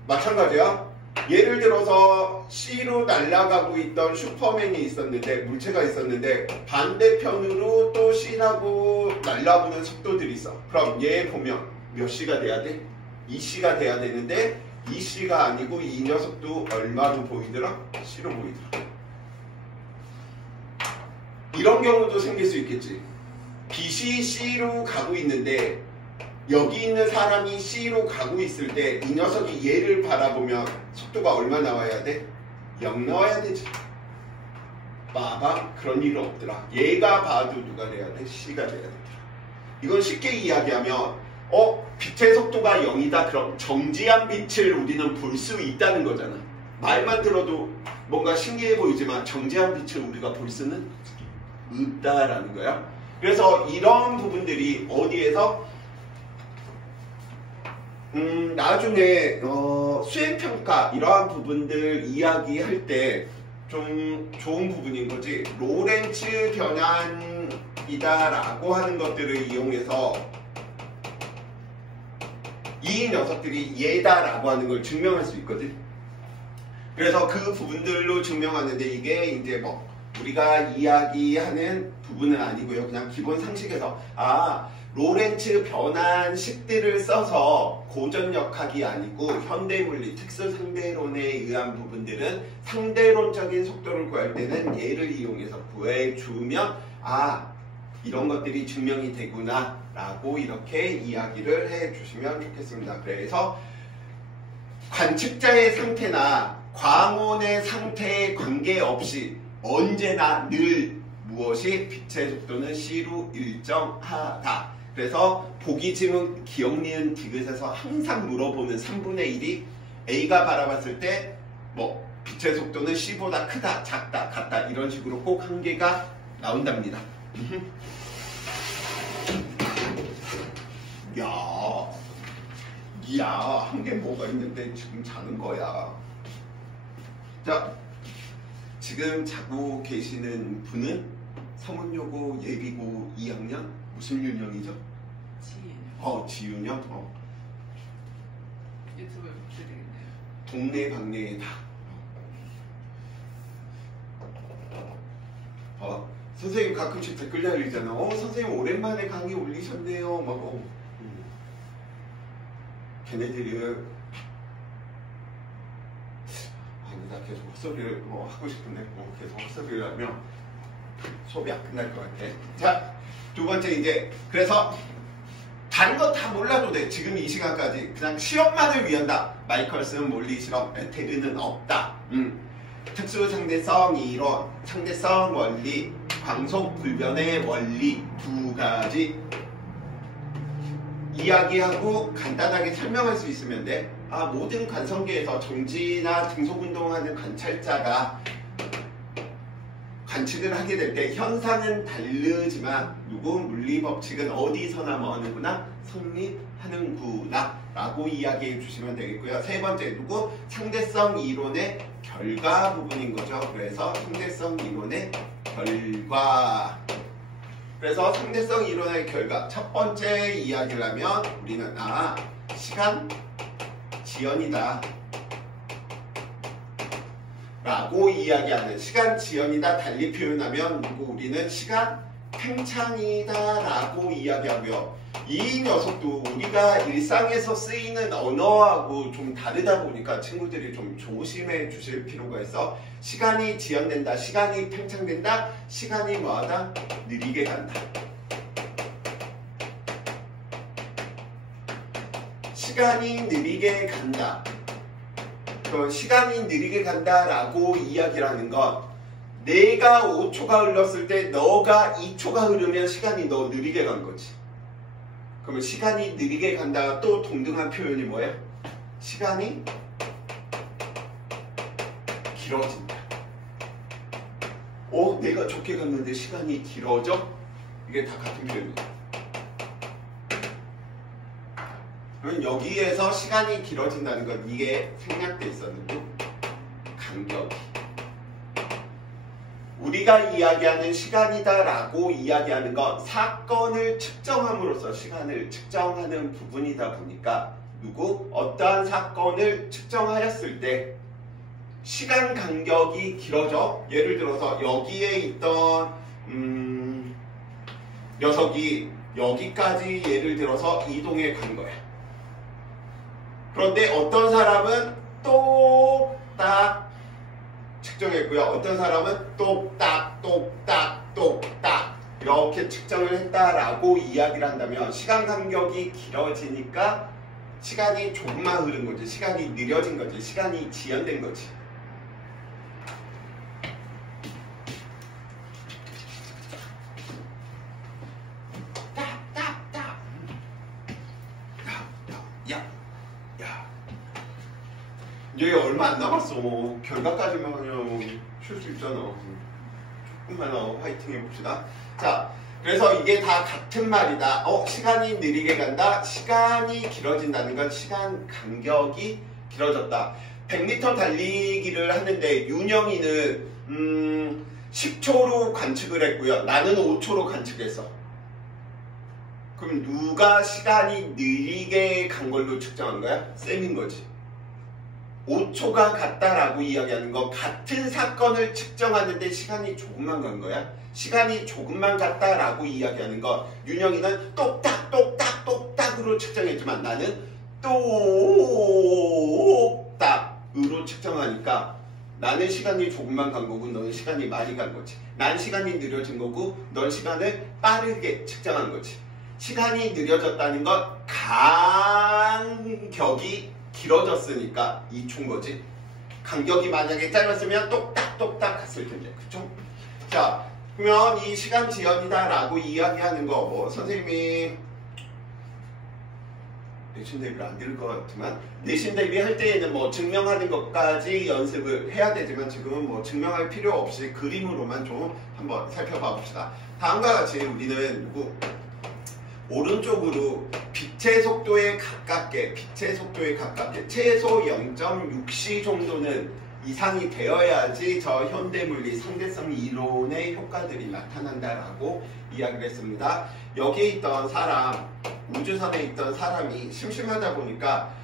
마찬가지야. 예를 들어서 C로 날아가고 있던 슈퍼맨이 있었는데, 물체가 있었는데 반대편으로 또 C라고 날아오는 속도들이 있어. 그럼 얘 보면 몇 C가 돼야 돼? 2C가 돼야 되는데 2C가 아니고 이 녀석도 얼마로 보이더라? C로 보이더라. 이런 경우도 생길 수 있겠지. 빛이 C로 가고 있는데 여기 있는 사람이 C로 가고 있을 때 이 녀석이 얘를 바라보면 속도가 얼마 나와야 돼? 0 나와야 되지. 봐봐, 그런 일 없더라. 얘가 봐도 누가 돼야 돼? C가 돼야 되더라. 이건 쉽게 이야기하면 빛의 속도가 0이다. 그럼 정지한 빛을 우리는 볼 수 있다는 거잖아. 말만 들어도 뭔가 신기해 보이지만 정지한 빛을 우리가 볼 수는 없다라는 거야. 그래서 이런 부분들이 어디에서 나중에 수행평가 이러한 부분들 이야기할 때 좀 좋은 부분인 거지. 로렌츠 변환이다라고 하는 것들을 이용해서 이 녀석들이 얘다라고 하는 걸 증명할 수 있거든. 그래서 그 부분들로 증명하는데 이게 이제 뭐 우리가 이야기하는 부분은 아니고요. 그냥 기본 상식에서 로렌츠 변환식들을 써서 고전역학이 아니고 현대물리 특수상대론에 의한 부분들은 상대론적인 속도를 구할 때는 얘를 이용해서 구해주면 이런 것들이 증명이 되구나 라고 이렇게 이야기를 해주시면 좋겠습니다. 그래서 관측자의 상태나 광원의 상태에 관계없이 언제나 늘 무엇이 빛의 속도는 c로 일정하다. 그래서 보기 지문 기억 니은 디귿에서 항상 물어보는 3분의 1이 A가 바라봤을 때 뭐 빛의 속도는 c보다 크다, 작다, 같다 이런 식으로 꼭 한계가 나온답니다. 한계 뭐가 있는데 지금 자는 거야. 자, 지금 자고 계시는 분은 서문여고 예비고 2학년 무슨 윤영이죠? 지윤요. 지윤영. 유튜브에 부탁드리겠네요. 동네 방네에 다. 선생님 가끔씩 댓글 달리잖아. 선생님 오랜만에 강의 올리셨네요. 막 걔네들은 나 계속 헛소리를 하고 싶은데 계속 헛소리를 하면 수업이 안 끝날 것 같아. 자, 두 번째 이제 그래서 다른 거 다 몰라도 돼. 지금 이 시간까지 그냥 실험만을 위한다. 마이컬슨 몰리 실험, 메테드는 없다. 특수 상대성 이론, 상대성 원리, 광속 불변의 원리 두 가지 이야기하고 간단하게 설명할 수 있으면 돼. 모든 관성계에서 정지나 등속운동하는 관찰자가 관측을 하게 될 때 현상은 다르지만 물리 법칙은 어디서나 뭐 하는구나? 성립하는구나 라고 이야기해 주시면 되겠고요. 세 번째 상대성 이론의 결과 부분인 거죠. 그래서 상대성 이론의 결과. 그래서 상대성 이론의 결과 첫 번째 이야기를 하면 우리는 시간 지연이다 라고 이야기하는 시간 지연이다 달리 표현하면 우리는 시간 팽창이다 라고 이야기하고요. 이 녀석도 우리가 일상에서 쓰이는 언어하고 좀 다르다 보니까 친구들이 좀 조심해 주실 필요가 있어. 시간이 지연된다, 시간이 팽창된다, 시간이 뭐하다? 느리게 간다. 시간이 느리게 간다. 시간이 느리게 간다라고 이야기를 하는 건 내가 5초가 흘렀을 때 너가 2초가 흐르면 시간이 너 느리게 간 거지. 그러면 시간이 느리게 간다가 또 동등한 표현이 뭐예요? 시간이 길어진다. 내가 좋게 갔는데 시간이 길어져? 이게 다 같은 표현이에요. 그럼 여기에서 시간이 길어진다는 건 이게 생략돼 있었는데 간격이 우리가 이야기하는 시간이다라고 이야기하는 건 사건을 측정함으로써 시간을 측정하는 부분이다 보니까 어떠한 사건을 측정하였을 때 시간 간격이 길어져. 예를 들어서 여기에 있던 녀석이 여기까지 예를 들어서 이동해 간 거야. 그런데 어떤 사람은 똑딱 측정했고요. 어떤 사람은 똑딱 이렇게 측정을 했다라고 이야기를 한다면 시간 간격이 길어지니까 시간이 조금만 흐른 거지. 시간이 느려진 거지. 시간이 지연된 거지. 이제 얼마 안 남았어. 결과까지만 하면 쉴 수 있잖아. 조금만 화이팅 해봅시다. 자, 그래서 이게 다 같은 말이다. 시간이 느리게 간다. 시간이 길어진다는 건 시간 간격이 길어졌다. 100m 달리기를 하는데 윤영이는 10초로 관측을 했고요. 나는 5초로 관측했어. 그럼 누가 시간이 느리게 간 걸로 측정한 거야? 쌤인 거지. 5초가 같다라고 이야기하는 거, 같은 사건을 측정하는데 시간이 조금만 간 거야. 시간이 조금만 갔다라고 이야기하는 거, 윤영이는 똑딱 똑딱 똑딱으로 측정했지만 나는 똑딱으로 측정하니까 나는 시간이 조금만 간 거고 너는 시간이 많이 간 거지. 난 시간이 느려진 거고 넌 시간을 빠르게 측정한 거지. 시간이 느려졌다는 건 간격이 길어졌으니까 2초인 거지. 간격이 만약에 짧았으면 똑딱똑딱 갔을 텐데, 그쵸? 자, 그러면 이 시간 지연이다 라고 이야기하는 거, 뭐 선생님이 내신 대비를 안 들을 것 같지만 내신 대비 할 때에는 뭐 증명하는 것까지 연습을 해야 되지만 지금은 뭐 증명할 필요 없이 그림으로만 좀 한번 살펴봐 봅시다. 다음과 같이 우리는 오른쪽으로 빛의 속도에 가깝게 최소 0.6시 정도는 이상이 되어야지 저 현대물리 상대성 이론의 효과들이 나타난다라고 이야기를 했습니다. 여기에 있던 사람, 우주선에 있던 사람이 심심하다 보니까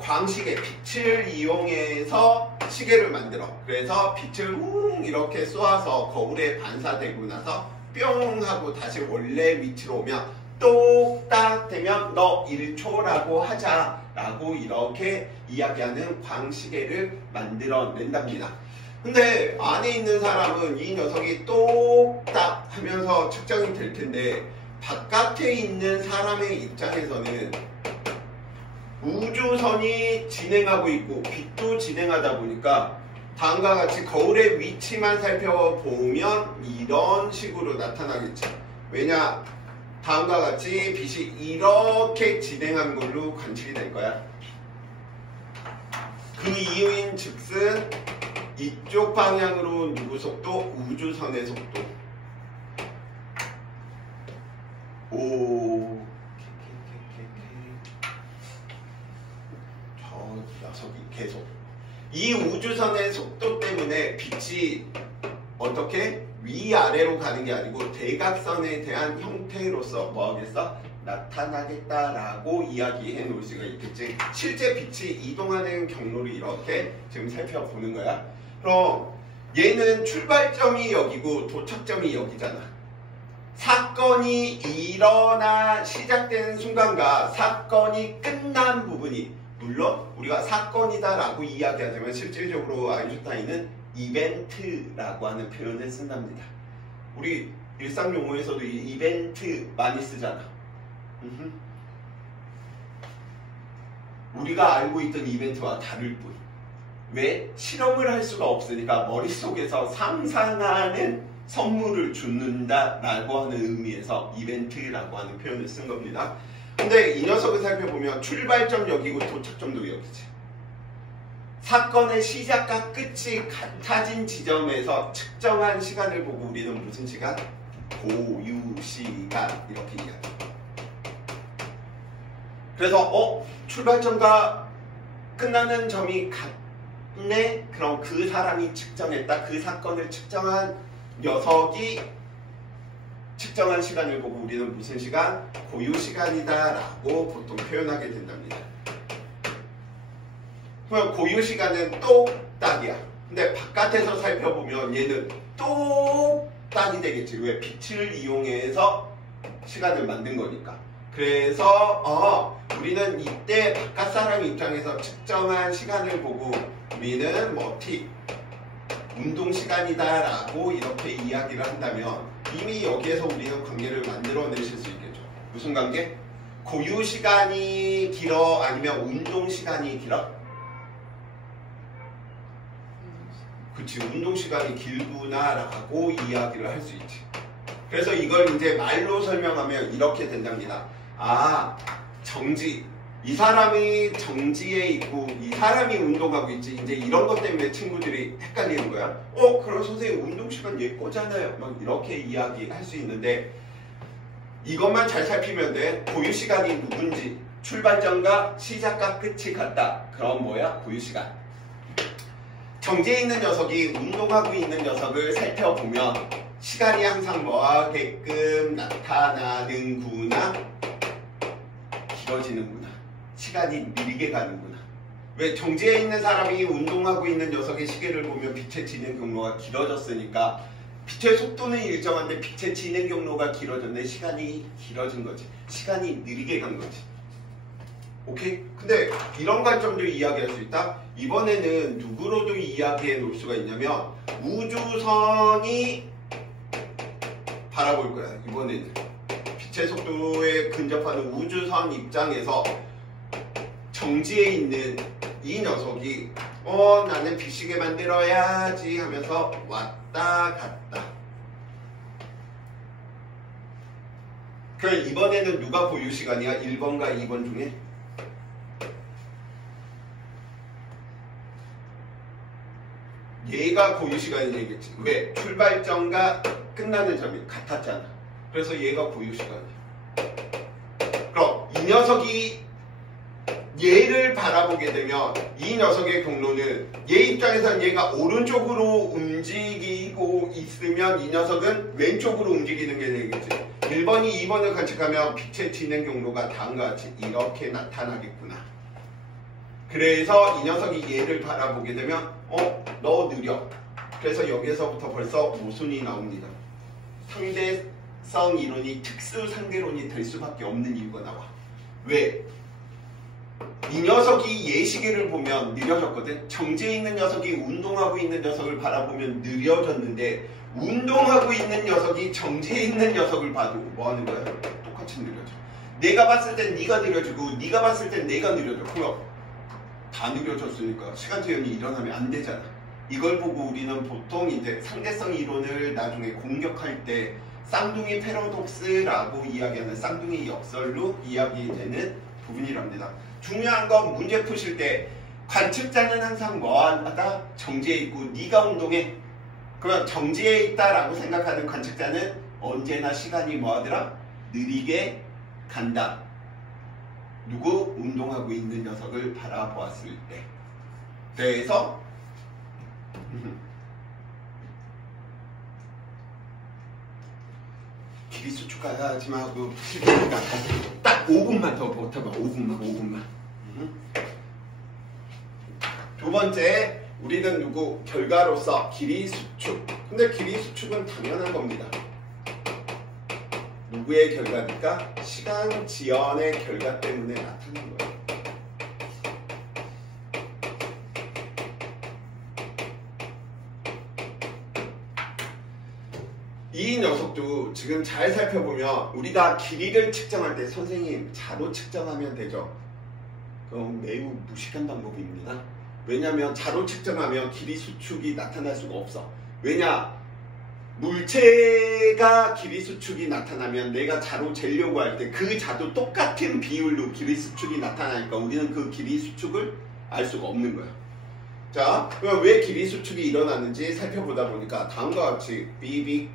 광시계, 빛을 이용해서 시계를 만들어. 그래서 빛을 이렇게 쏘아서 거울에 반사되고 나서 뿅 하고 다시 원래 위치로 오면 똑딱 되면 너 1초라고 하자라고 이렇게 이야기하는 광시계를 만들어낸답니다. 근데 안에 있는 사람은 이 녀석이 똑딱 하면서 측정이 될 텐데 바깥에 있는 사람의 입장에서는 우주선이 진행하고 있고 빛도 진행하다 보니까 다음과 같이 거울의 위치만 살펴보면 이런 식으로 나타나겠죠. 왜냐? 다음과 같이 빛이 이렇게 진행한 걸로 관측이 될 거야. 그 이유인 즉슨 이쪽 방향으로 누구 속도? 우주선의 속도. 저 녀석이 계속 이 우주선의 속도 때문에 빛이 어떻게? 위아래로 가는 게 아니고 대각선에 대한 형태로서 뭐 하겠어? 나타나겠다라고 이야기해 놓을 수가 있겠지. 실제 빛이 이동하는 경로를 이렇게 지금 살펴보는 거야. 그럼 얘는 출발점이 여기고 도착점이 여기잖아. 사건이 일어나 시작되는 순간과 사건이 끝난 부분이, 물론 우리가 사건이다라고 이야기하자면 실질적으로 아인슈타인은 이벤트라고 하는 표현을 쓴답니다. 우리 일상 용어에서도 이 이벤트 많이 쓰잖아. 우리가 알고 있던 이벤트와 다를 뿐. 왜? 실험을 할 수가 없으니까 머릿속에서 상상하는 선물을 주는다라고 하는 의미에서 이벤트라고 하는 표현을 쓴 겁니다. 근데 이 녀석을 살펴보면 출발점 여기고 도착점도 여기지. 사건의 시작과 끝이 같아진 지점에서 측정한 시간을 보고 우리는 무슨 시간? 고유시간 이렇게 이야기합니다. 그래서 출발점과 끝나는 점이 같네? 그럼 그 사람이 측정했다. 그 사건을 측정한 녀석이 측정한 시간을 보고 우리는 무슨 시간? 고유시간이다 라고 보통 표현하게 된답니다. 그럼 고유시간은 똑딱이야. 근데 바깥에서 살펴보면 얘는 똑딱이 되겠지. 왜? 빛을 이용해서 시간을 만든 거니까. 그래서 우리는 이때 바깥 사람 입장에서 측정한 시간을 보고 우리는 뭐 T, 운동시간이다 라고 이렇게 이야기를 한다면 이미 여기에서 우리는 관계를 만들어내실 수 있겠죠. 무슨 관계? 고유시간이 길어? 아니면 운동시간이 길어? 그치, 운동시간이 길구나 라고 이야기를 할 수 있지. 그래서 이걸 이제 말로 설명하면 이렇게 된답니다. 정지. 이 사람이 정지에 있고 이 사람이 운동하고 있지. 이제 이런 것 때문에 친구들이 헷갈리는 거야. 그럼 선생님 운동시간 얘 거잖아요. 막 이렇게 이야기할 수 있는데 이것만 잘 살피면 돼. 고유시간이 누군지, 출발점과 시작과 끝이 같다. 그럼 뭐야? 고유시간. 정지에 있는 녀석이 운동하고 있는 녀석을 살펴보면 시간이 항상 뭐하게끔 나타나는구나, 길어지는구나, 시간이 느리게 가는구나. 왜 정지해 있는 사람이 운동하고 있는 녀석의 시계를 보면 빛의 진행 경로가 길어졌으니까 빛의 속도는 일정한데 빛의 진행 경로가 길어졌네. 시간이 길어진 거지. 시간이 느리게 간 거지. 오케이? 근데 이런 관점도 이야기할 수 있다. 이번에는 누구로도 이야기해 놓을 수가 있냐면 우주선이 바라볼 거야. 이번에는 빛의 속도에 근접하는 우주선 입장에서 정지해 있는 이 녀석이 나는 빛시계 만들어야지 하면서 왔다 갔다. 그럼 이번에는 누가 고유 시간이야? 1번과 2번 중에? 얘가 고유 시간이 되겠지. 왜? 출발점과 끝나는 점이 같았잖아. 그래서 얘가 고유 시간이야. 그럼 이 녀석이 얘를 바라보게 되면 이 녀석의 경로는 얘 입장에서는 얘가 오른쪽으로 움직이고 있으면 이 녀석은 왼쪽으로 움직이는 게 되겠지. 1번이 2번을 관측하면 빛의 진행 경로가 다음과 같이 이렇게 나타나겠구나. 그래서 이 녀석이 얘를 바라보게 되면 너 느려. 그래서 여기에서부터 벌써 모순이 나옵니다. 상대성 이론이 특수 상대론이 될 수밖에 없는 이유가 나와. 왜? 이 녀석이 얘 시계를 보면 느려졌거든. 정지해 있는 녀석이 운동하고 있는 녀석을 바라보면 느려졌는데 운동하고 있는 녀석이 정지해 있는 녀석을 봐도 뭐 하는 거야? 똑같이 느려져. 내가 봤을 땐 네가 느려지고 네가 봤을 땐 내가 느려져. 그럼 다 느려졌으니까 시간 재현이 일어나면 안 되잖아. 이걸 보고 우리는 보통 이제 상대성 이론을 나중에 공격할 때 쌍둥이 패러독스라고 이야기하는 쌍둥이 역설로 이야기되는 부분이랍니다. 중요한 건 문제 푸실 때 관측자는 항상 뭐하다? 정지해 있고 네가 운동해. 그러면 정지해 있다라고 생각하는 관측자는 언제나 시간이 뭐하더라? 느리게 간다. 누구? 운동하고 있는 녀석을 바라보았을 때. 그래서 길이 수축하지만 하고 딱 5분만 더 버텨봐. 5분만. 두 번째, 우리는 누구? 결과로서 길이 수축. 근데 길이 수축은 당연한 겁니다. 누구의 결과니까? 시간 지연의 결과 때문에 나타난 거예요. 이 녀석도 지금 잘 살펴보면 우리가 길이를 측정할 때 선생님 자로 측정하면 되죠. 그럼 매우 무식한 방법입니다. 왜냐하면 자로 측정하면 길이 수축이 나타날 수가 없어. 왜냐? 물체가 길이 수축이 나타나면 내가 자로 재려고 할 때 그 자도 똑같은 비율로 길이 수축이 나타나니까 우리는 그 길이 수축을 알 수가 없는 거야. 자, 그럼 왜 길이 수축이 일어나는지 살펴보다 보니까 다음과 같이 삐빅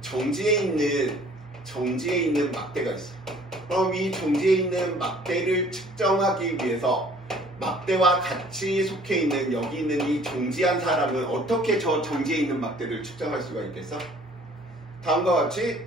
정지해 있는 막대가 있어. 그럼 이 정지해 있는 막대를 측정하기 위해서 막대와 같이 속해 있는 여기 있는 이 정지한 사람은 어떻게 저 정지해 있는 막대를 측정할 수가 있겠어? 다음과 같이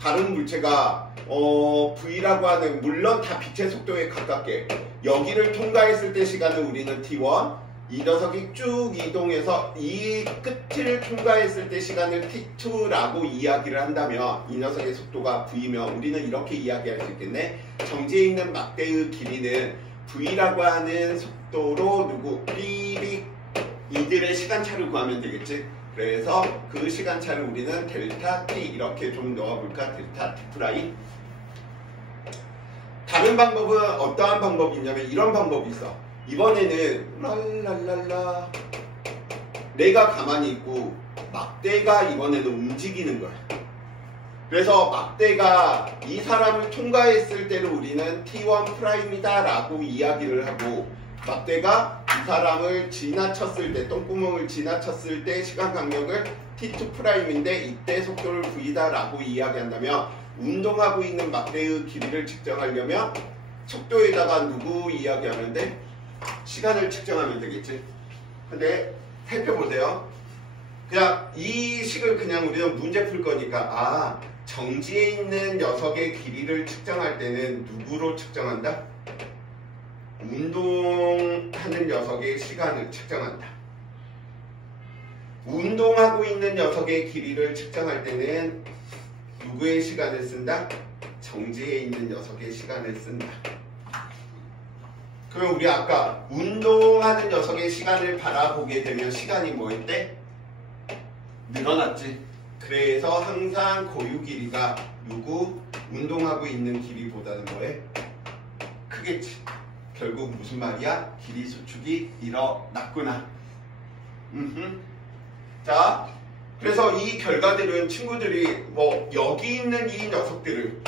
다른 물체가 V라고 하는 물론 다 빛의 속도에 가깝게 여기를 통과했을 때 시간을 우리는 T1 이 녀석이 쭉 이동해서 이 끝을 통과했을 때 시간을 T2라고 이야기를 한다면 이 녀석의 속도가 V면 우리는 이렇게 이야기할 수 있겠네. 정지해 있는 막대의 길이는 V라고 하는 속도로 누구? 삐빅 이들의 시간차를 구하면 되겠지. 그래서 그 시간차를 우리는 델타 T 이렇게 좀 넣어볼까? 델타 T 프라임. 다른 방법은 어떠한 방법이 있냐면 이런 방법이 있어. 이번에는 랄랄랄라 내가 가만히 있고 막대가 이번에는 움직이는 거야. 그래서 막대가 이 사람을 통과했을 때를 우리는 T1 프라임이다 라고 이야기를 하고 막대가 이 사람을 지나쳤을 때 똥구멍을 지나쳤을 때 시간 간격을 T2 프라임인데 이때 속도를 V다 라고 이야기한다면 운동하고 있는 막대의 길이를 측정하려면 속도에다가 누구 이야기하면 돼? 시간을 측정하면 되겠지. 근데 살펴보세요. 그냥 이 식을 그냥 우리는 문제 풀 거니까 정지해 있는 녀석의 길이를 측정할 때는 누구로 측정한다? 운동하는 녀석의 시간을 측정한다. 운동하고 있는 녀석의 길이를 측정할 때는 누구의 시간을 쓴다? 정지해 있는 녀석의 시간을 쓴다. 그러면 우리 아까 운동하는 녀석의 시간을 바라보게 되면 시간이 뭐였대? 늘어났지. 그래서 항상 고유 길이가 누구? 운동하고 있는 길이보다는 뭐해? 크겠지. 결국 무슨 말이야? 길이 수축이 일어났구나. 자, 그래서 이 결과들은 친구들이 뭐 여기 있는 이 녀석들을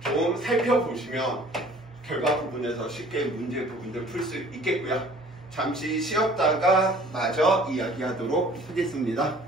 좀 살펴보시면 결과 부분에서 쉽게 문제 부분들 풀 수 있겠고요. 잠시 쉬었다가 마저 이야기하도록 하겠습니다.